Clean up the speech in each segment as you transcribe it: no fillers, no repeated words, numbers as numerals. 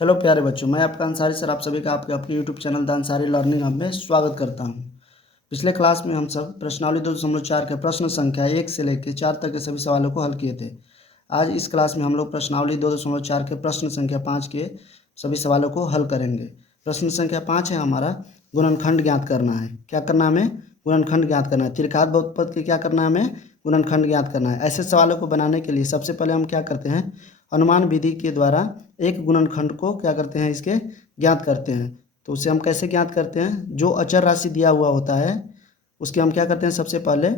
Hello प्यारे बच्चों, मैं आपका अंसारी सर आप सभी का आपके अपने YouTube channel the Ansari learning hub में स्वागत करता हूं। पिछले क्लास में हम सब प्रश्नावली 2.4 के प्रश्न संख्या 1 से लेकर 4 तक के सभी सवालों को हल किए थे। आज इस क्लास में हम लोग प्रश्नावली 2.4 के प्रश्न संख्या 5 के सभी सवालों को हल करेंगे। प्रश्न संख्या 5 है हमारा गुणनखंड ज्ञात करना है। क्या करना है हमें? गुणनखंड ज्ञात करना है। त्रिघात बहुपद के क्या करना है हमें? गुणनखंड ज्ञात करना है। ऐसे सवालों को बनाने के लिए सबसे पहले हम क्या करते हैं, अनुमान विधि के द्वारा एक गुणनखंड को क्या करते हैं, इसके ज्ञात करते हैं। तो उसे हम कैसे ज्ञात करते हैं? जो अचर राशि दिया हुआ होता है उसके हम क्या करते हैं, सबसे पहले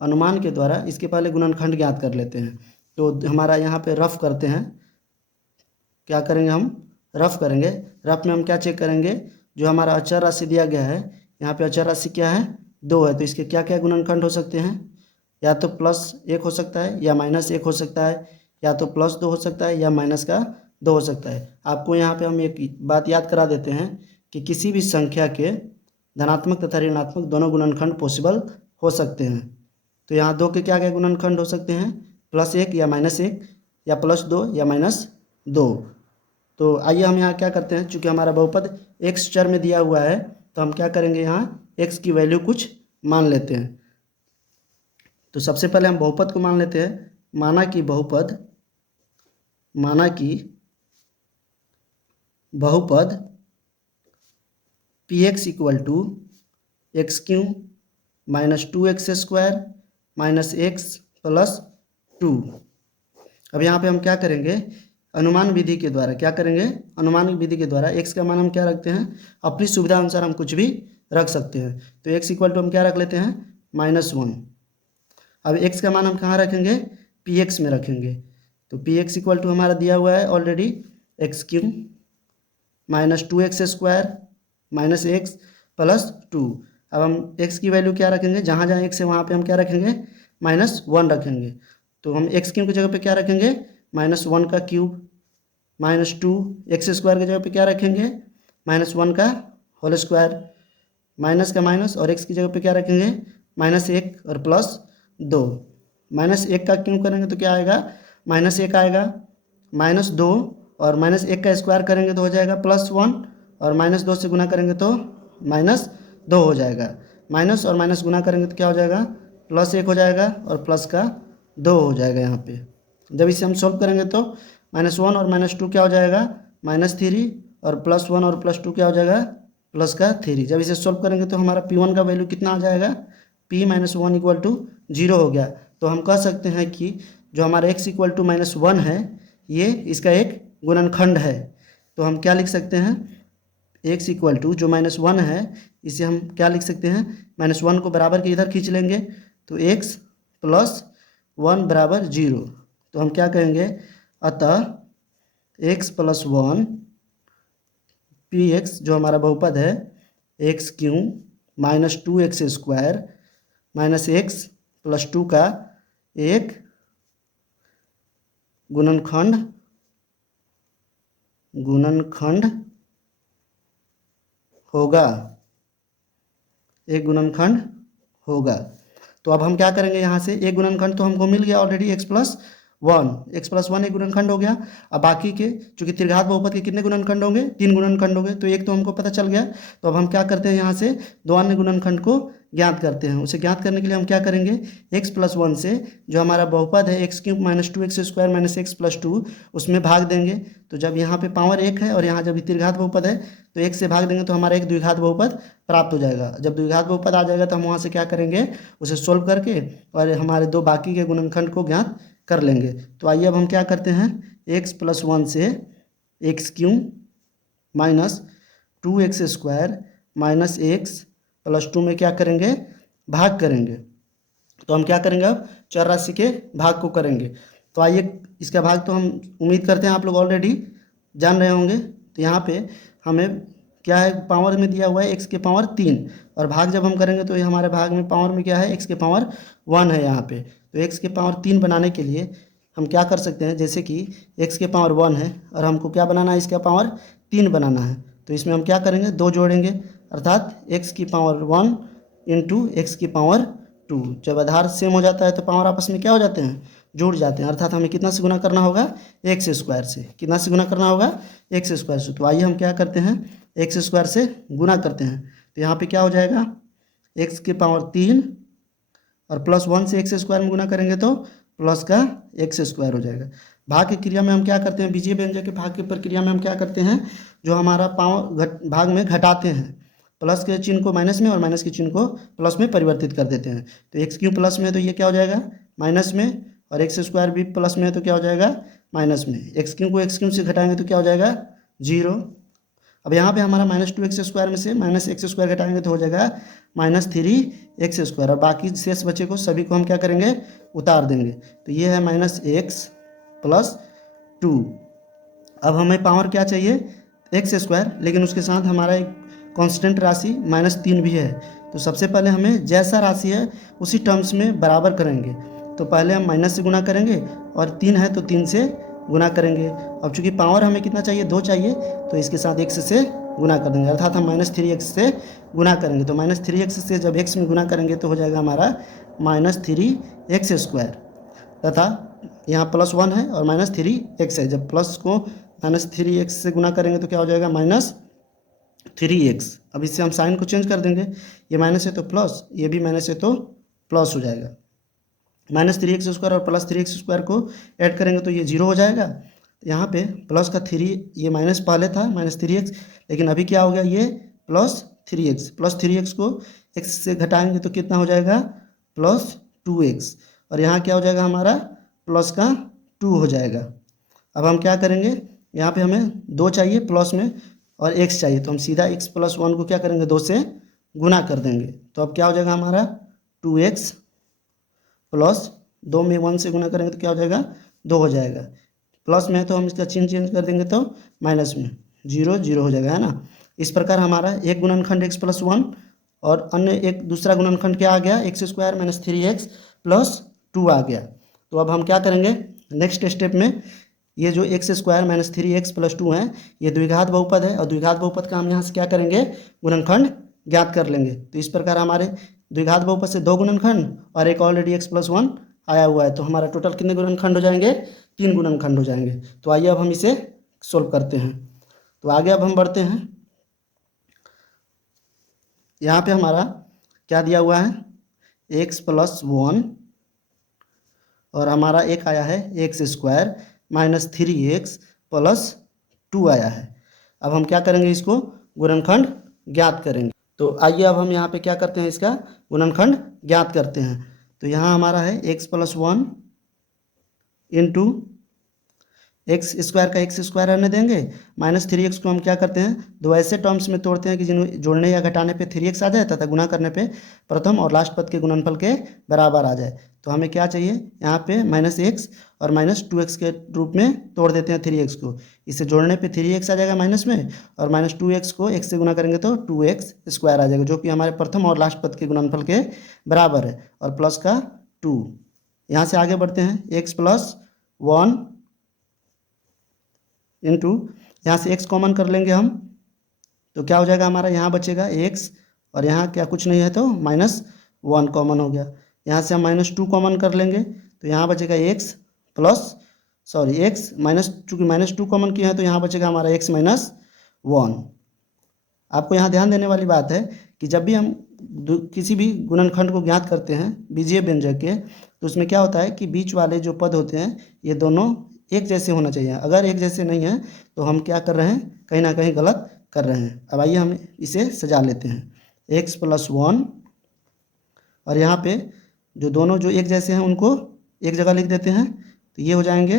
अनुमान के द्वारा इसके पहले गुणनखंड ज्ञात कर लेते हैं। तो हमारा यहाँ पे रफ करते हैं, क्या करेंगे हम? रफ करेंगे। रफ में हम क्या चेक करेंगे, जो हमारा अचर राशि दिया गया है, यहाँ पे अचर राशि क्या है? 2 है। तो इसके क्या क्या गुणनखंड हो सकते हैं? या तो +1 हो सकता है, या -1 हो सकता है, या तो +2 हो सकता है, या -2 हो सकता है। आपको यहाँ पे हम एक बात याद करा देते हैं कि किसी भी संख्या के धनात्मक तथा ऋणात्मक दोनों गुणनखंड पॉसिबल हो सकते हैं। तो यहाँ 2 के क्या क्या गुणनखंड हो सकते हैं? +1 या -1, या +2 या -2। तो आइए हम यहाँ क्या करते हैं, चूँकि हमारा बहुपद x चर में दिया हुआ है तो हम क्या करेंगे, यहाँ x की वैल्यू कुछ मान लेते हैं। तो सबसे पहले हम बहुपद को मान लेते हैं। माना कि बहुपद px = x³ - 2x² - x + 2। अब यहाँ पे हम क्या करेंगे, अनुमान विधि के द्वारा क्या करेंगे, अनुमान विधि के द्वारा x का मान हम क्या रखते हैं, अपनी सुविधा अनुसार हम कुछ भी रख सकते हैं। तो x = हम क्या रख लेते हैं, -1। अब x का मान हम कहाँ रखेंगे, px में रखेंगे। तो px = हमारा दिया हुआ है ऑलरेडी x³ - 2x² - x + 2। अब हम x की वैल्यू क्या रखेंगे, जहाँ जहाँ x है वहाँ पे हम क्या रखेंगे, -1 रखेंगे। तो हम x³ की जगह पे क्या रखेंगे, -1 का क्यूब, -2 x² की जगह पे क्या रखेंगे, -1 का होल स्क्वायर, माइनस का माइनस, और x की जगह पे क्या रखेंगे, -1 और +2। -1 का क्यों करेंगे तो क्या आएगा, -1 आएगा, -2 और -1 का स्क्वायर करेंगे तो हो जाएगा +1, और -2 से गुना करेंगे तो -2 हो जाएगा। माइनस और माइनस गुना करेंगे तो क्या हो जाएगा, +1 हो जाएगा और प्लस का 2 हो जाएगा यहाँ पे। जब इसे हम सॉल्व करेंगे तो -1 और -2 क्या हो जाएगा, -3, और +1 और +2 क्या हो जाएगा, +3। जब इसे सॉल्व करेंगे तो हमारा P1 का वैल्यू कितना आ जाएगा, P - 1 = 0 हो गया। तो हम कह सकते हैं कि जो हमारा x = -1 है, ये इसका एक गुणनखंड है। तो हम क्या लिख सकते हैं, x = जो -1 है इसे हम क्या लिख सकते हैं, -1 को बराबर के इधर खींच लेंगे तो x + 1 = 0। तो हम क्या कहेंगे, अतः x + 1 px जो हमारा बहुपद है x³ - 2x² - x + 2 का एक गुणनखंड होगा, एक गुणनखंड होगा। तो अब हम क्या करेंगे, यहाँ से एक गुणनखंड तो हमको मिल गया ऑलरेडी, x + 1 एक गुणनखंड हो गया। अब बाकी के चूंकि त्रिघात बहुपद के कितने गुणनखंड होंगे, 3 गुणनखंड होंगे, तो एक तो हमको पता चल गया। तो अब हम क्या करते हैं, यहाँ से 2 अन्य गुणनखंड को ज्ञात करते हैं। उसे ज्ञात करने के लिए हम क्या करेंगे, x + 1 से जो हमारा बहुपद है x³ - 2x² - x + 2 उसमें भाग देंगे। तो जब यहाँ पे पावर 1 है और यहाँ जब त्रिघात बहुपद है तो 1 से भाग देंगे तो हमारा एक द्विघात बहुपद प्राप्त हो जाएगा। जब द्विघात बहुपद आ जाएगा तो हम वहाँ से क्या करेंगे, उसे सोल्व करके और हमारे 2 बाकी के गुणनखंड को ज्ञात कर लेंगे। तो आइए अब हम क्या करते हैं, x + 1 से x³ - 2x² - x + 2 में क्या करेंगे, भाग करेंगे। तो हम क्या करेंगे, अब चर राशि के भाग को करेंगे। तो आइए इसका भाग तो हम उम्मीद करते हैं आप लोग ऑलरेडी जान रहे होंगे। तो यहाँ पे हमें क्या है, पावर में दिया हुआ है x के पावर 3, और भाग जब हम करेंगे तो ये हमारे भाग में पावर में क्या है, x के पावर 1 है यहाँ पे। तो x के पावर 3 बनाने के लिए हम क्या कर सकते हैं, जैसे कि x के पावर 1 है और हमको क्या बनाना है, इसका पावर 3 बनाना है। तो इसमें हम क्या करेंगे, 2 जोड़ेंगे, अर्थात x की पावर 1 × x की पावर 2। जब आधार सेम हो जाता है तो पावर आपस में क्या हो जाते हैं, जुड़ जाते हैं, अर्थात हमें कितना से गुना करना होगा, एक्स स्क्वायर से। कितना से गुना करना होगा, एक्स स्क्वायर से। तो आइए हम क्या करते हैं, एक्स स्क्वायर से गुना करते हैं। तो यहाँ पे क्या हो जाएगा, एक्स की पावर 3 और प्लस 1 से एक्स स्क्वायर में गुना करेंगे तो प्लस का एक्स स्क्वायर हो जाएगा। भाग की क्रिया में हम क्या करते हैं, बीजीय व्यंजक के भाग की प्रक्रिया में हम क्या करते हैं, जो हमारा पावर भाग में घटाते हैं, प्लस के चिन्ह को माइनस में और माइनस के चिन्ह को प्लस में परिवर्तित कर देते हैं। तो एक्स क्यूब प्लस में है तो ये क्या हो जाएगा, माइनस में, और एक्स स्क्वायर भी प्लस में है तो क्या हो जाएगा, माइनस में। एक्स क्यूब को एक्स क्यूब से घटाएंगे तो क्या हो जाएगा, 0। अब यहाँ पे हमारा -2x² में से -x² घटाएंगे तो हो जाएगा -3x², और बाकी शेष बचे को सभी को हम क्या करेंगे, उतार देंगे। तो ये है -x + 2। अब हमें पावर क्या चाहिए, x², लेकिन उसके साथ हमारा एक कांस्टेंट राशि -3 भी है। तो सबसे पहले हमें जैसा राशि है उसी टर्म्स में बराबर करेंगे। तो पहले हम माइनस से गुना करेंगे और 3 है तो 3 से गुना करेंगे। अब चूंकि पावर हमें कितना चाहिए, 2 चाहिए, तो इसके साथ x से गुना कर देंगे, अर्थात हम -3x से गुना करेंगे। तो -3x से जब x में गुना करेंगे तो हो जाएगा हमारा -3x², तथा यहाँ +1 है और -3x है। जब प्लस को -3x से गुना करेंगे तो क्या हो जाएगा, -3x। अब इससे हम साइन को चेंज कर देंगे, ये माइनस है तो प्लस, ये भी माइनस है तो प्लस हो जाएगा। -3x² और +3x² को ऐड करेंगे तो ये 0 हो जाएगा। यहाँ पे प्लस का 3, ये माइनस पहले था -3x, लेकिन अभी क्या हो गया, ये +3x को x से घटाएंगे तो कितना हो जाएगा, +2x, और यहाँ क्या हो जाएगा हमारा, प्लस का 2 हो जाएगा। अब हम क्या करेंगे, यहाँ पे हमें 2 चाहिए प्लस में और x चाहिए, तो हम सीधा x + 1 को क्या करेंगे, 2 से गुना कर देंगे। तो अब क्या हो जाएगा हमारा 2x प्लस 2 में 1 से गुना करेंगे तो क्या हो जाएगा, 2 हो जाएगा। प्लस में तो हम इसका चिन्ह चेंज कर देंगे तो माइनस में 0 0 हो जाएगा, है ना। इस प्रकार हमारा एक गुणनखंड x + 1 और अन्य एक दूसरा गुणनखंड क्या आ गया, x² - 3x + 2 आ गया। तो अब हम क्या करेंगे, नेक्स्ट स्टेप में ये जो x² - 3x + 2 है, ये द्विघात बहुपद है, और द्विघात बहुपद का हम यहाँ से क्या करेंगे, गुणनखंड ज्ञात कर लेंगे। तो इस प्रकार हमारे द्विघात बहुपद से 2 गुणनखंड और एक ऑलरेडी x + 1 आया हुआ है, तो हमारा टोटल कितने गुणनखंड हो जाएंगे, 3 गुणनखंड हो जाएंगे। तो आइए अब हम इसे सोल्व करते हैं। तो आगे अब हम बढ़ते हैं। यहाँ पे हमारा क्या दिया हुआ है, x + 1 और हमारा एक आया है x² - 3x + 2 आया है। अब हम क्या करेंगे, इसको गुणनखंड ज्ञात करेंगे। तो आइए अब हम यहाँ पे क्या करते हैं, इसका गुणनखंड ज्ञात करते हैं। तो यहाँ हमारा है x + 1 इंटू x² का x² रहने देंगे, -3x को हम क्या करते हैं, दो ऐसे टर्म्स में तोड़ते हैं कि जिन्हें जोड़ने या घटाने पे 3x आ जाए तथा गुना करने पे प्रथम और लास्ट पद के गुणनफल के बराबर आ जाए। तो हमें क्या चाहिए, यहाँ पे -x और -2x के रूप में तोड़ देते हैं 3x को। इसे जोड़ने पे 3x आ जाएगा माइनस में, और -2x को x से गुना करेंगे तो 2x² आ जाएगा, जो कि हमारे प्रथम और लास्ट पद के गुणनफल के बराबर है, और प्लस का 2। यहाँ से आगे बढ़ते हैं, x + 1 इंटू, यहाँ से x कॉमन कर लेंगे हम, तो क्या हो जाएगा हमारा, यहाँ बचेगा x और यहाँ क्या कुछ नहीं है तो -1 कॉमन हो गया। यहाँ से हम -2 कॉमन कर लेंगे तो यहाँ बचेगा x चूँकि -2 कॉमन किया है तो यहाँ बचेगा हमारा x - 1। आपको यहाँ ध्यान देने वाली बात है कि जब भी हम किसी भी गुणनखंड को ज्ञात करते हैं बीजीय व्यंजक के, तो उसमें क्या होता है कि बीच वाले जो पद होते हैं ये दोनों एक जैसे होना चाहिए। अगर एक जैसे नहीं है तो हम क्या कर रहे हैं, कहीं ना कहीं गलत कर रहे हैं। अब आइए हम इसे सजा लेते हैं, x + 1 और यहाँ पे जो दोनों जो एक जैसे हैं उनको एक जगह लिख देते हैं, तो ये हो जाएंगे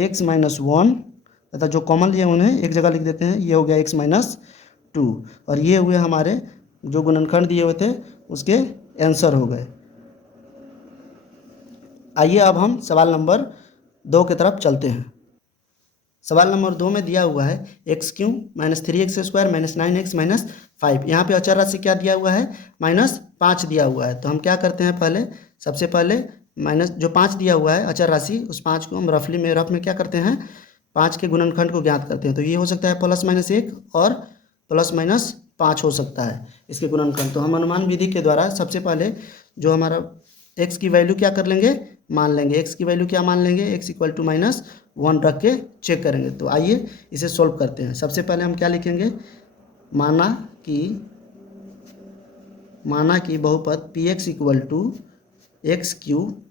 x - 1, तथा जो कॉमन लिए उन्हें एक जगह लिख देते हैं, ये हो गया x - 2, और ये हुए हमारे जो गुणनखंड दिए हुए थे उसके आंसर हो गए। आइए अब हम सवाल नंबर 2 की तरफ चलते हैं। सवाल नंबर 2 में दिया हुआ है x³ - 3x² - 9x - 5। यहाँ पे अचर राशि क्या दिया हुआ है, -5 दिया हुआ है। तो हम क्या करते हैं, पहले सबसे पहले जो 5 दिया हुआ है अचर राशि, उस 5 को हम रफ में क्या करते हैं, 5 के गुणनखंड को ज्ञात करते हैं। तो ये हो सकता है +-1 और +-5 हो सकता है इसके गुणनखंड। तो हम अनुमान विधि के द्वारा सबसे पहले जो हमारा x की वैल्यू क्या कर लेंगे, मान लेंगे, एक्स की वैल्यू क्या मान लेंगे, एक्स इक्वल टू -1 रख के चेक करेंगे। तो आइए इसे सोल्व करते हैं। सबसे पहले हम क्या लिखेंगे, माना कि बहुपद p x equal to x cube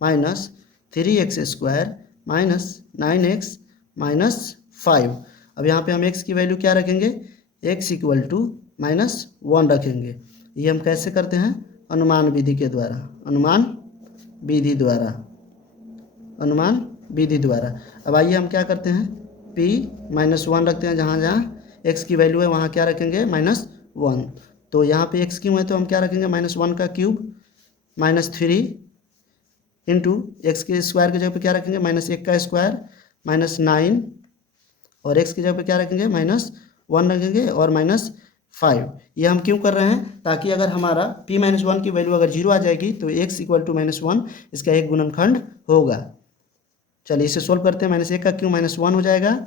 minus 3x² minus 9x minus 5। अब यहाँ पे हम x की वैल्यू क्या रखेंगे, x इक्वल टू -1 रखेंगे। ये हम कैसे करते हैं, अनुमान विधि के द्वारा, अनुमान विधि द्वारा। अब आइए हम क्या करते हैं, p -1 रखते हैं, जहाँ जहाँ x की वैल्यू है वहाँ क्या रखेंगे, -1। तो यहाँ पे x क्यों है तो हम क्या रखेंगे, -1 का क्यूब -3 इंटू एक्स के स्क्वायर की जगह पे क्या रखेंगे, -1 का स्क्वायर -9, और x की जगह पे क्या रखेंगे, -1 रखेंगे और -5। ये हम क्यों कर रहे हैं, ताकि अगर हमारा p -1 की वैल्यू अगर 0 आ जाएगी तो x इक्वल टू -1 इसका एक गुणनखंड होगा। चलिए इसे सोल्व करते हैं। -1 का क्यों -1 हो जाएगा,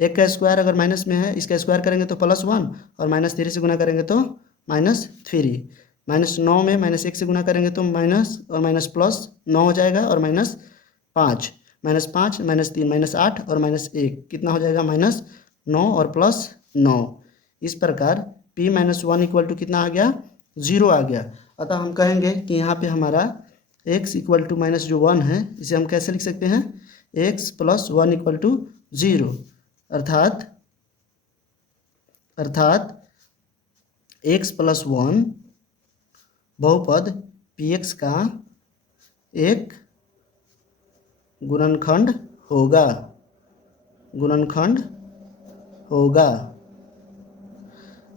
1 का स्क्वायर अगर माइनस में है, इसका स्क्वायर करेंगे तो +1 और -3 से गुना करेंगे तो -3। -9 में -1 से गुना करेंगे तो माइनस और माइनस प्लस 9 हो जाएगा और -5 -5 -3 -8 और -1 कितना हो जाएगा, -9 और +9। इस प्रकार p -1 इक्वल टू कितना आ गया, 0 आ गया। अतः हम कहेंगे कि यहाँ पे हमारा x इक्वल टू -1 है, इसे हम कैसे लिख सकते हैं, x + 1 इक्वल टू 0, अर्थात x + 1 बहुपद px का एक गुणनखंड होगा,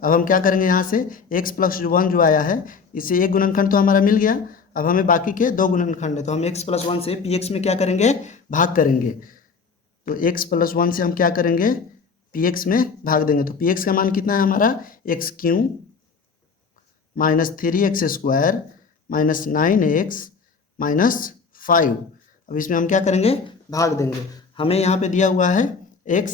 अब हम क्या करेंगे, यहाँ से x + 1 जो आया है इसे एक गुणनखंड तो हमारा मिल गया। अब हमें बाकी के 2 गुणनखंड है, तो हम x + 1 से px में क्या करेंगे, भाग करेंगे। तो x + 1 से हम क्या करेंगे, px में भाग देंगे। तो px का मान कितना है हमारा, x³ -3x² -9x -5। अब इसमें हम क्या करेंगे, भाग देंगे। हमें यहाँ पे दिया हुआ है x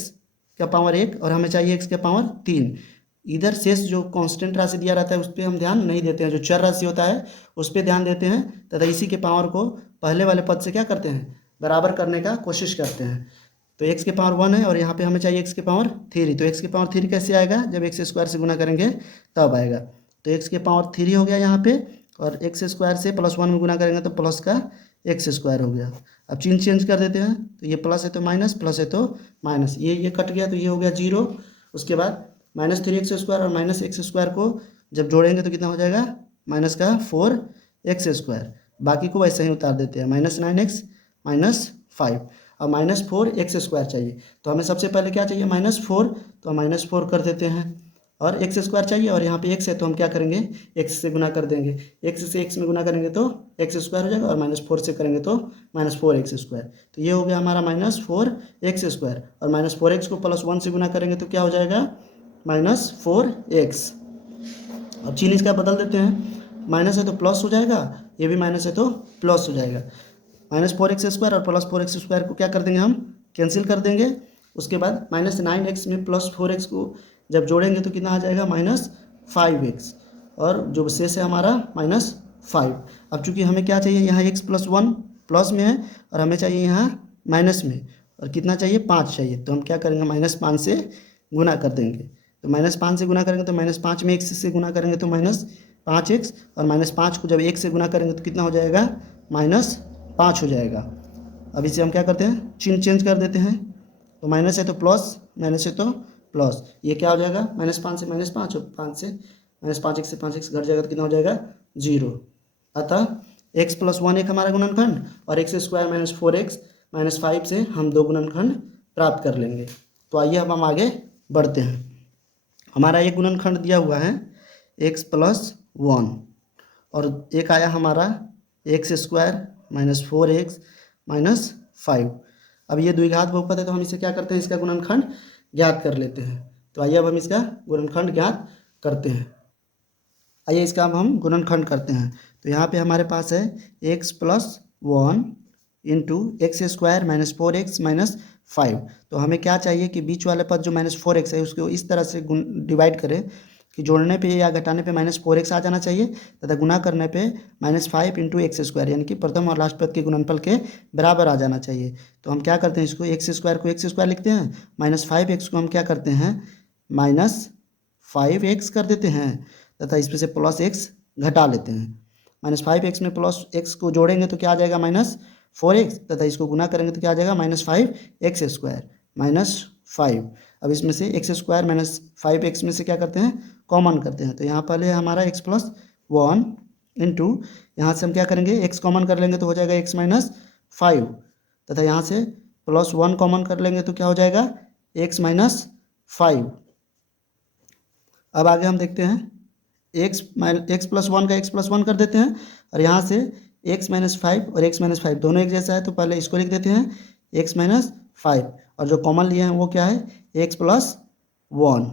का पावर 1 और हमें चाहिए x का पावर 3। इधर शेष जो कांस्टेंट राशि दिया रहता है उस पर हम ध्यान नहीं देते हैं, जो चर राशि होता है उस पर ध्यान देते हैं तथा इसी के पावर को पहले वाले पद से क्या करते हैं, बराबर करने का कोशिश करते हैं। तो x के पावर 1 है और यहाँ पे हमें चाहिए x के पावर 3। तो x के पावर 3 कैसे आएगा, जब x² से गुना करेंगे तब आएगा। तो x के पावर 3 हो गया यहाँ पे, और x² से +1 में गुना करेंगे तो प्लस का x² हो गया। अब चिन्ह चेंज कर देते हैं, तो ये प्लस है तो माइनस, प्लस है तो माइनस, ये कट गया तो ये हो गया 0। उसके बाद -3x² और -x² को जब जोड़ेंगे तो कितना हो जाएगा, -4x²। बाकी को वैसे ही उतार देते हैं, -9x -5। अब -4x² चाहिए, तो हमें सबसे पहले क्या चाहिए, -4, तो हम -4 कर देते हैं, और x² चाहिए और यहाँ पे x है तो हम क्या करेंगे, x से गुना कर देंगे। x से x में गुना करेंगे तो x² हो जाएगा और -4 से करेंगे तो -4x²। तो ये हो गया हमारा -4x², और -4x को +1 से गुना करेंगे तो क्या हो जाएगा, -4x। अब चिन्ह इसका बदल देते हैं, माइनस है तो प्लस हो जाएगा, ये भी माइनस है तो प्लस हो जाएगा। -4x² और +4x² को क्या कर देंगे, हम कैंसिल कर देंगे। उसके बाद -9x में +4x को जब जोड़ेंगे तो कितना आ जाएगा, -5x, और जो शेष है हमारा -5। अब चूंकि हमें क्या चाहिए, यहाँ x + 1 प्लस में है और हमें चाहिए यहाँ माइनस में, और कितना चाहिए, 5 चाहिए। तो हम क्या करेंगे, -5 से गुना कर देंगे। तो -5 से गुना करेंगे तो -5 में x से गुना करेंगे तो -5x, और -5 को जब 1 से गुना करेंगे तो कितना हो जाएगा, -5 हो जाएगा। अब इसे हम क्या करते हैं, चिन्ह चेंज कर देते हैं। तो माइनस है तो प्लस, माइनस है तो प्लस, ये क्या हो जाएगा, -5 से -5 और 5 से -5x से 5x घट जाएगा तो कितना हो जाएगा, 0। अतः x + 1 एक हमारा गुणनखंड, और x² -4x -5 से हम 2 गुणनखंड प्राप्त कर लेंगे। तो आइए अब हम आगे बढ़ते हैं। हमारा एक गुणनखंड दिया हुआ है x + 1, और एक आया हमारा x² -4x -5। अब ये द्विघात बहुपद है तो हम इसे क्या करते हैं, इसका गुणनखंड ज्ञात कर लेते हैं। तो आइए अब हम इसका गुणनखंड ज्ञात करते हैं। आइए इसका अब हम गुणनखंड करते हैं। तो यहाँ पे हमारे पास है x + 1 इंटू x² -4x -5। तो हमें क्या चाहिए कि बीच वाले पद जो -4x है उसको इस तरह से डिवाइड करें कि जोड़ने पे या घटाने पे -4x आ जाना चाहिए तथा गुना करने पे -5 इंटू एक्स स्क्वायर यानी कि प्रथम और लास्ट पद के गुणनफल के बराबर आ जाना चाहिए। तो हम क्या करते हैं, इसको एक्स स्क्वायर को एक्स स्क्वायर लिखते हैं, -5x को हम क्या करते हैं -5x कर देते हैं तथा इसमें से +x घटा लेते हैं। -5x में +x को जोड़ेंगे तो क्या आ जाएगा -4x तथा इसको गुना करेंगे तो क्या आ जाएगा -5x स्क्वायर -5। अब इसमें से एक्स स्क्वायर -5x में से क्या करते हैं कॉमन करते हैं, तो यहाँ पहले हमारा x+1 इंटू यहाँ से हम क्या करेंगे x कॉमन कर लेंगे तो हो जाएगा x-5 तथा यहाँ से +1 कॉमन कर लेंगे तो क्या हो जाएगा x-5। अब आगे हम देखते हैं x+1 का x+1 कर देते हैं और यहाँ से x-5 और x-5 दोनों एक जैसा है तो पहले इसको लिख देते हैं x-5 और जो कॉमन लिए हैं वो क्या है x+1।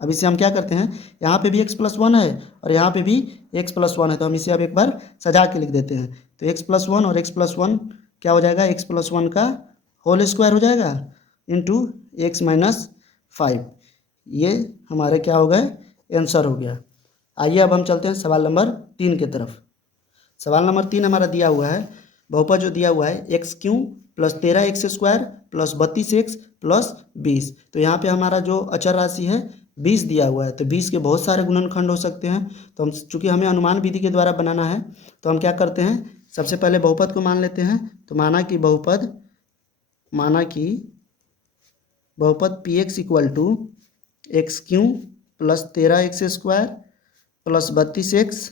अब इसे हम क्या करते हैं, यहाँ पे भी x+1 है और यहाँ पे भी x+1 है तो हम इसे अब एक बार सजा के लिख देते हैं। तो x+1 और x+1 क्या हो जाएगा, x+1 का होल स्क्वायर हो जाएगा इंटू x-5। ये हमारे क्या हो गए आंसर हो गया। आइए अब हम चलते हैं सवाल नंबर 3 की तरफ। सवाल नंबर 3 हमारा दिया हुआ है, बहुपद जो दिया हुआ है x³ + 13x² + 32x + 20। तो यहाँ पे हमारा जो अचर राशि है 20 दिया हुआ है, तो 20 के बहुत सारे गुणनखंड हो सकते हैं। तो हम चूँकि हमें अनुमान विधि के द्वारा बनाना है तो हम क्या करते हैं, सबसे पहले बहुपद को मान लेते हैं। तो माना कि बहुपद px = x³ + 13x² + 32x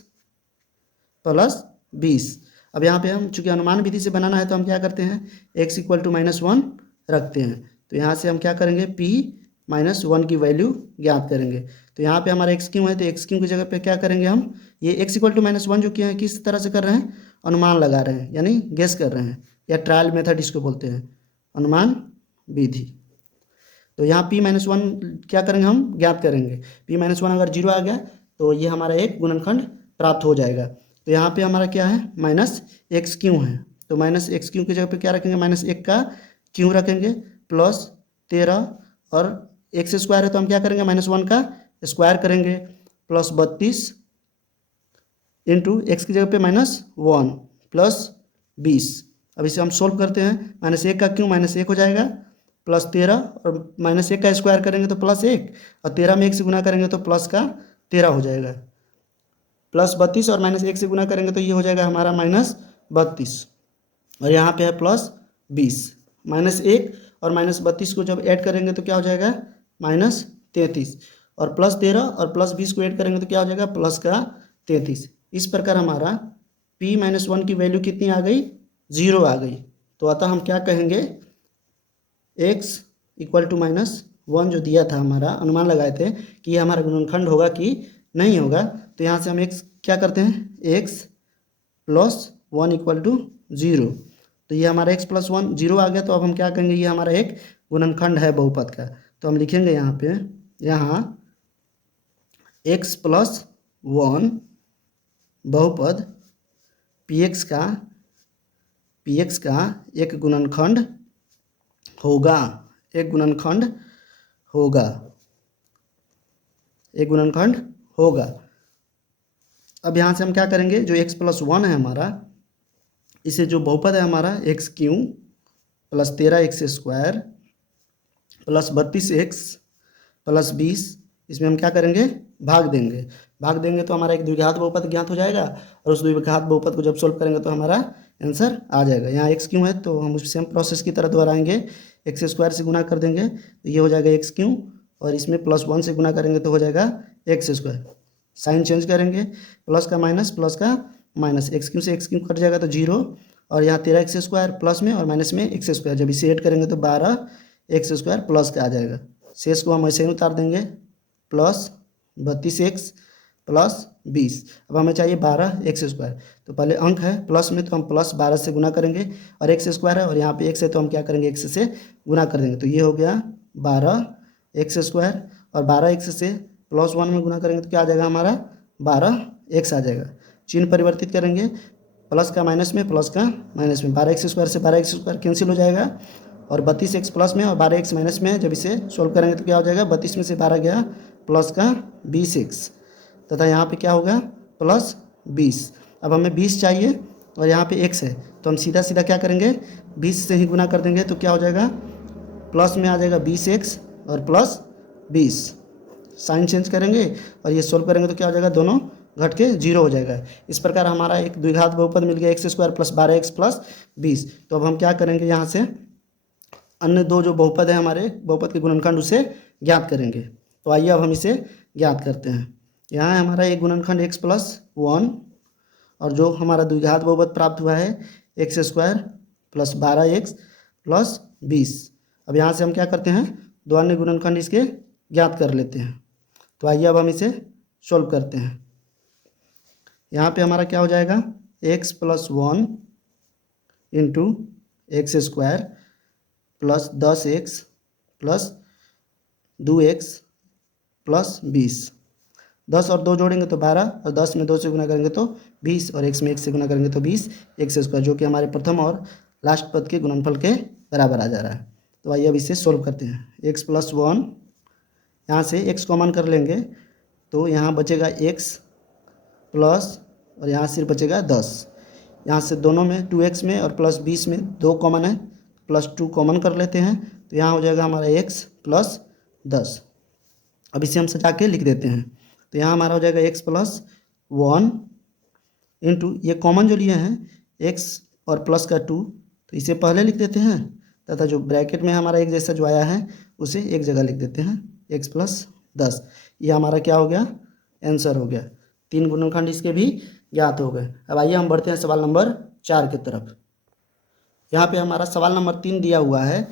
+ 20। अब यहाँ पे हम चूँकि अनुमान विधि से बनाना है तो हम क्या करते हैं x = -1 रखते हैं। तो यहाँ से हम क्या करेंगे p-1 की वैल्यू ज्ञात करेंगे। तो यहाँ पे हमारा x³ है तो x³ की जगह पे क्या करेंगे हम, ये x = -1 जो कि है किस तरह से कर रहे हैं, अनुमान लगा रहे हैं यानी गेस कर रहे हैं या ट्रायल मेथड इसको बोलते हैं, अनुमान विधि। तो यहाँ p-1 क्या करेंगे हम ज्ञात करेंगे। p-1 अगर 0 आ गया तो ये हमारा एक गुणनखंड प्राप्त हो जाएगा। तो यहाँ पे हमारा क्या है -x³ है तो -x³ की जगह पे क्या रखेंगे, -1 का क्यों रखेंगे +13 और x² है तो हम क्या करेंगे -1 का स्क्वायर करेंगे +32 इंटू एक्स की जगह पे -1 + 20। अब इसे हम सोल्व करते हैं, -1 का क्यों -1 हो जाएगा +13 और -1 का स्क्वायर करेंगे तो +1 और 13 में 1 से गुना करेंगे तो +13 हो जाएगा +32 और -1 से गुना करेंगे तो ये हो जाएगा हमारा -32 और यहाँ पे है +20। -1 और -32 को जब ऐड करेंगे तो क्या हो जाएगा -33 और +13 और +20 को ऐड करेंगे तो क्या हो जाएगा +33। इस प्रकार हमारा p-1 की वैल्यू कितनी आ गई, 0 आ गई। तो अतः हम क्या कहेंगे, x = -1 जो दिया था हमारा अनुमान लगाए थे कि ये हमारा गुणनखंड होगा कि नहीं होगा। तो यहाँ से हम x क्या करते हैं x+1 = 0। तो ये हमारा x+1 0 आ गया। तो अब हम क्या कहेंगे, ये हमारा एक गुणनखंड है बहुपद का। तो हम लिखेंगे यहाँ पे x+1 बहुपद px का एक गुणनखंड होगा, एक गुणनखंड होगा। अब यहाँ से हम क्या करेंगे, जो x+1 है हमारा, इसे जो बहुपद है हमारा x³ + 13x² + 32x + 20, इसमें हम क्या करेंगे भाग देंगे तो हमारा एक द्विघात बहुपद ज्ञात हो जाएगा और उस द्विघात बहुपद को जब सोल्व करेंगे तो हमारा आंसर आ जाएगा। यहाँ x³ है तो हम उस सेम प्रोसेस की तरह दोहराएंगे, x² से गुना कर देंगे तो ये हो जाएगा x³ और इसमें +1 से गुना करेंगे तो हो जाएगा x²। साइन चेंज करेंगे, प्लस का माइनस x³ से x³ कट जाएगा तो 0 और यहाँ 13x² प्लस में और माइनस में x²। जब इसे ऐड करेंगे तो 12x² प्लस का आ जाएगा। शेष को हम ऐसे ही उतार देंगे +32x + 20। अब हमें चाहिए 12x²। तो पहले अंक है प्लस में तो हम +12 से गुना करेंगे और x² है और यहाँ पे x है तो हम क्या करेंगे x से गुना कर देंगे। तो ये हो गया 12x² और 12x से +1 में गुना करेंगे तो क्या आ जाएगा हमारा 12x आ जाएगा। चिन्ह परिवर्तित करेंगे, प्लस का माइनस में, प्लस का माइनस में, 12x² से 12x² कैंसिल हो जाएगा और 32x प्लस में और 12x माइनस में जब इसे सोल्व करेंगे तो क्या हो जाएगा, 32 में से 12 गया प्लस का 20x तथा यहाँ पे क्या होगा प्लस 20। अब हमें 20 चाहिए और यहाँ पे x है, तो हम सीधा सीधा क्या करेंगे 20 से ही गुना कर देंगे, तो क्या हो जाएगा प्लस में आ जाएगा 20x और प्लस 20। साइन चेंज करेंगे और ये सोल्व करेंगे तो क्या हो जाएगा, दोनों घट के 0 हो जाएगा। इस प्रकार हमारा एक द्विघात बहुपद मिल गया x² प्लस 12x प्लस 20। तो अब हम क्या करेंगे, यहाँ से अन्य दो जो बहुपद है हमारे बहुपद के गुणनखंड उसे ज्ञात करेंगे। तो आइए अब हम इसे ज्ञात करते हैं। यहाँ हमारा एक गुणनखंड x+1 और जो हमारा द्विघात बहुपद प्राप्त हुआ है x² प्लस 12x प्लस 20। अब यहाँ से हम क्या करते हैं, दो अन्य गुणनखंड इसके ज्ञात कर लेते हैं। तो आइए अब हम इसे सोल्व करते हैं। यहाँ पे हमारा क्या हो जाएगा x+1 into x² plus 10x plus 2x plus 20। 10 और 2 जोड़ेंगे तो 12 और 10 में 2 से गुना करेंगे तो 20 और x में 1 से गुना करेंगे तो 20 x², जो कि हमारे प्रथम और लास्ट पद के गुणनफल के बराबर आ जा रहा है। तो आइए अब इसे सोल्व करते हैं। x+1 यहाँ से x कॉमन कर लेंगे तो यहाँ बचेगा x प्लस और यहाँ सिर्फ बचेगा 10। यहाँ से दोनों में 2x में और प्लस 20 में 2 कॉमन है, प्लस 2 कॉमन कर लेते हैं तो यहाँ हो जाएगा हमारा x प्लस 10। अब इसे हम सजा के लिख देते हैं। तो यहाँ हमारा हो जाएगा x+1 इंटू ये कॉमन जो लिए हैं x और प्लस का 2, तो इसे पहले लिख देते हैं तथा जो ब्रैकेट में हमारा एक जैसा जो आया है उसे एक जगह लिख देते हैं x+10। ये हमारा क्या हो गया, आंसर हो गया। 3 गुणनखंड इसके भी ज्ञात हो गए। अब आइए हम बढ़ते हैं सवाल नंबर 4 की तरफ। यहाँ पे हमारा सवाल नंबर 3 दिया हुआ है,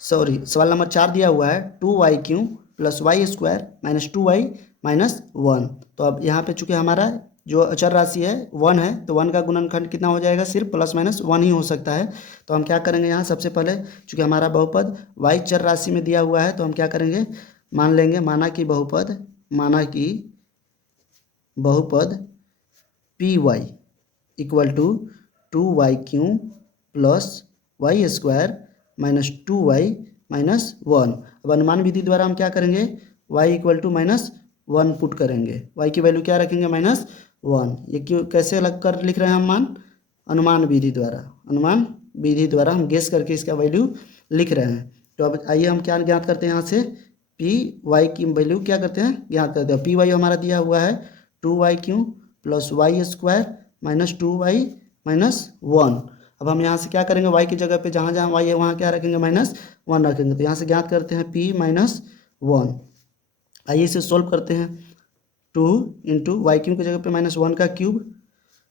सवाल नंबर 4 दिया हुआ है 2y³ plus y² minus 2y minus 1। तो अब यहाँ पे चूँकि हमारा जो अचर राशि है 1 है, तो 1 का गुणनखंड कितना हो जाएगा, सिर्फ प्लस माइनस 1 ही हो सकता है। तो हम क्या करेंगे, यहाँ सबसे पहले चूँकि हमारा बहुपद y चर राशि में दिया हुआ है तो हम क्या करेंगे, मान लेंगे माना कि बहुपद py equal to 2y³ plus y² minus 2y minus 1। अब अनुमान विधि द्वारा हम क्या करेंगे, y इक्वल टू -1 पुट करेंगे, y की वैल्यू क्या रखेंगे -1। ये क्यों कैसे अलग कर लिख रहे हैं हम, अनुमान विधि द्वारा हम गेस करके इसका वैल्यू लिख रहे हैं। तो अब आइए हम क्या ज्ञात करते हैं, यहाँ से py की वैल्यू क्या करते हैं, ज्ञात करते हैं। py हमारा दिया हुआ है 2y³ plus y² minus 2y minus 1। अब हम यहाँ से क्या करेंगे, y की जगह पे जहाँ जहाँ y है वहाँ क्या रखेंगे -1 रखेंगे। तो यहाँ से ज्ञात करते हैं p-1। आइए इसे सोल्व करते हैं। 2 इंटू y³ की जगह पे -1 का क्यूब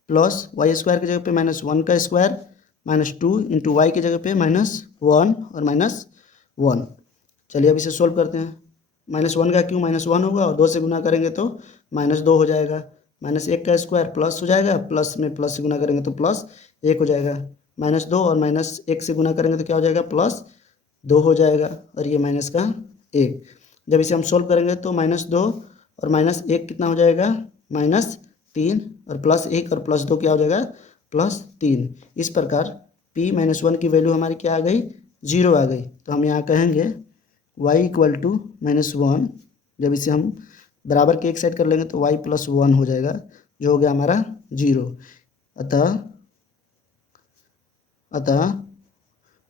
प्लस y² की जगह पे -1 का स्क्वायर माइनस 2 इंटू वाई की जगह पे -1 और -1। चलिए अब इसे सोल्व करते हैं। -1 का क्यूब -1 होगा और 2 से गुना करेंगे तो -2 हो जाएगा। -1 का स्क्वायर प्लस हो जाएगा, प्लस में प्लस से गुना करेंगे तो +1 हो जाएगा। -2 और -1 से गुना करेंगे तो क्या हो जाएगा, +2 हो जाएगा और ये -1। जब इसे हम सोल्व करेंगे तो -2 और -1 कितना हो जाएगा, -3 और +1 और +2 क्या हो जाएगा, +3। इस प्रकार p-1 की वैल्यू हमारी क्या आ गई, 0 आ गई। तो हम यहाँ कहेंगे y इक्वल टू -1। जब इसे हम बराबर के एक साइड कर लेंगे तो y + 1 हो जाएगा, जो हो गया हमारा 0। अतः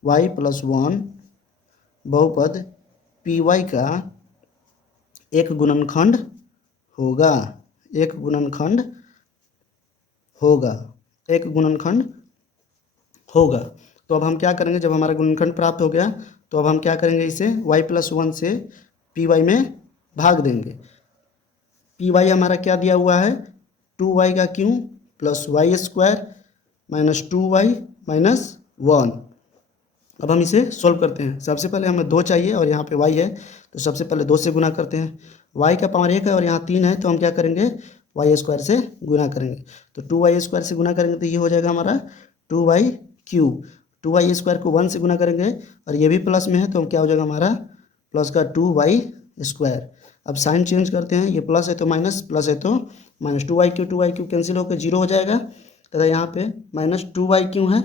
y + 1 बहुपद py का एक गुणनखंड होगा। तो अब हम क्या करेंगे, जब हमारा गुणनखंड प्राप्त हो गया तो अब हम क्या करेंगे, इसे y + 1 से py में भाग देंगे। py हमारा क्या दिया हुआ है, 2y का cube plus y² minus 2y minus 1। अब हम इसे सोल्व करते हैं। सबसे पहले हमें 2 चाहिए और यहाँ पे y है, तो सबसे पहले 2 से गुना करते हैं। y का पावर 1 है और यहाँ 3 है, तो हम क्या करेंगे, y² से गुना करेंगे। तो 2y² से गुना करेंगे तो ये हो जाएगा हमारा 2y³। 2y² को 1 से गुना करेंगे और ये भी प्लस में है, तो हम क्या हो जाएगा हमारा प्लस का 2y²। अब साइन चेंज करते हैं, ये प्लस है तो माइनस, प्लस है तो माइनस। 2y³ कैंसिल होकर 0 हो जाएगा तथा यहाँ पे -2y³ है,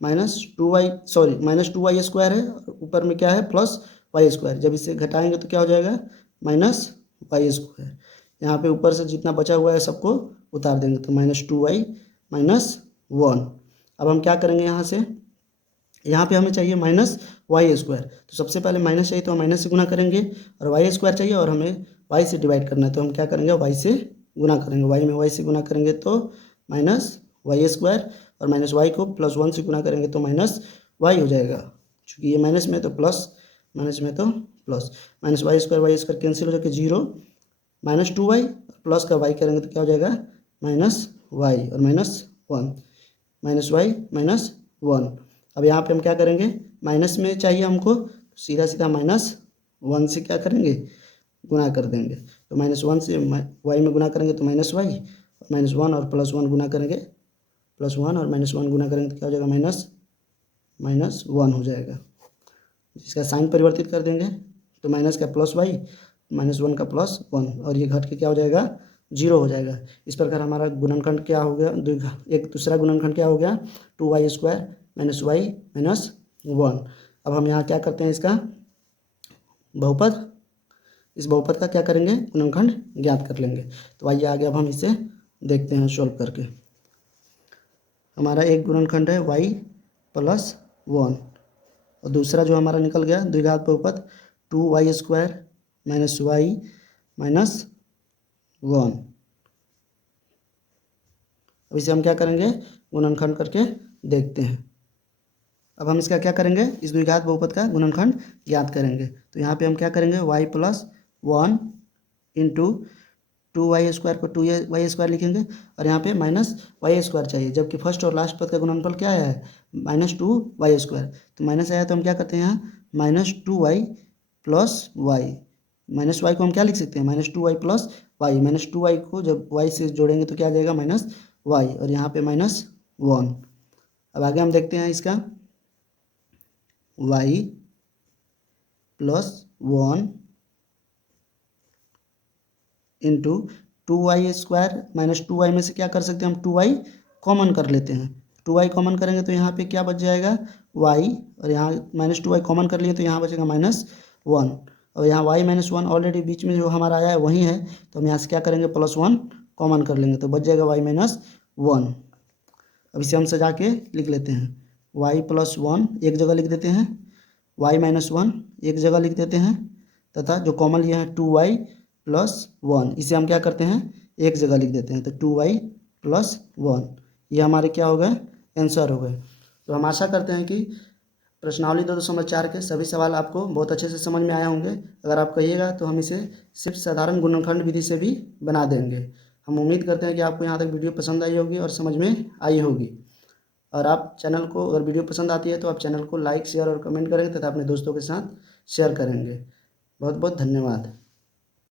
-2y² है, ऊपर में क्या है +y²। जब इसे घटाएंगे तो क्या हो जाएगा, वाई स्क्वायर। यहाँ पे ऊपर से जितना बचा हुआ है सबको उतार देंगे, तो -2y-1। अब हम क्या करेंगे, यहाँ से यहाँ पे हमें चाहिए -y²। तो सबसे पहले माइनस चाहिए तो हम माइनस से गुना करेंगे, और y² चाहिए और हमें y से डिवाइड करना है, तो हम क्या करेंगे, y से गुना करेंगे। y में y से गुना करेंगे तो -y², और -y को +1 से गुना करेंगे तो -y हो जाएगा। चूँकि ये माइनस में तो प्लस, माइनस में तो प्लस, -y² कैंसिल हो जाकर 0, -2y प्लस का y करेंगे तो क्या हो जाएगा, -y और -1, -y-1। अब यहाँ पे हम क्या करेंगे, माइनस में चाहिए हमको, सीधा सीधा -1 से क्या करेंगे, गुना कर देंगे। तो -1 से y में गुना करेंगे तो -y, -1 और +1 गुना करेंगे, +1 और -1 गुना करेंगे तो क्या हो जाएगा, -1 हो जाएगा। इसका साइन परिवर्तित कर देंगे तो माइनस का +y, -1 का +1, और ये घट के क्या हो जाएगा, 0 हो जाएगा। इस प्रकार हमारा गुणनखंड क्या हो गया, एक दूसरा गुणनखंड क्या हो गया, 2y² - y - 1। अब हम यहाँ क्या करते हैं, इसका बहुपद, इस बहुपद का क्या करेंगे, गुणनखंड ज्ञात कर लेंगे। तो आइए आगे अब हम इसे देखते हैं सॉल्व करके। हमारा एक गुणनखंड है y+1, और दूसरा जो हमारा निकल गया द्विघात बहुपद 2y² - y - 1। अब इसे हम क्या करेंगे, गुणनखंड करके देखते हैं। अब हम इसका क्या करेंगे, इस द्विघात बहुपद का गुणनखंड ज्ञात करेंगे। तो यहाँ पे हम क्या करेंगे, y+1 इंटू 2y² को 2y² लिखेंगे, और यहाँ पे -y² चाहिए, जबकि फर्स्ट और लास्ट पद का गुणनफल क्या आया है, -2y²। तो माइनस आया तो हम क्या करते हैं, यहाँ -2y + y, -y को हम क्या लिख सकते हैं, -2y + y, -2y को जब y से जोड़ेंगे तो क्या आ जाएगा, -y, और यहाँ पे -1। अब आगे हम देखते हैं इसका, y+1 इंटू 2y² - 2y में से क्या कर सकते हैं हम, 2y कॉमन कर लेते हैं। 2y कॉमन करेंगे तो यहाँ पे क्या बच जाएगा, y, और यहाँ -2y कॉमन कर लिए तो यहाँ बचेगा -1, और यहाँ y - 1 ऑलरेडी बीच में जो हमारा आया है वही है, तो हम यहाँ से क्या करेंगे, +1 कॉमन कर लेंगे तो बच जाएगा y - 1। अब इसे हम सजा के लिख लेते हैं, y+1 एक जगह लिख देते हैं, y - 1 एक जगह लिख देते हैं, तथा जो कॉमन लिया है 2y + 1, इसे हम क्या करते हैं, एक जगह लिख देते हैं, तो 2y + 1, ये हमारे क्या हो गए, आंसर हो गए। तो हम आशा करते हैं कि प्रश्नावली 2.4 के सभी सवाल आपको बहुत अच्छे से समझ में आए होंगे। अगर आप कहिएगा तो हम इसे सिर्फ साधारण गुणनखंड विधि से भी बना देंगे। हम उम्मीद करते हैं कि आपको यहाँ तक वीडियो पसंद आई होगी और समझ में आई होगी। और आप चैनल को, अगर वीडियो पसंद आती है तो आप चैनल को लाइक, शेयर और कमेंट करेंगे तथा अपने दोस्तों के साथ शेयर करेंगे। बहुत बहुत धन्यवाद।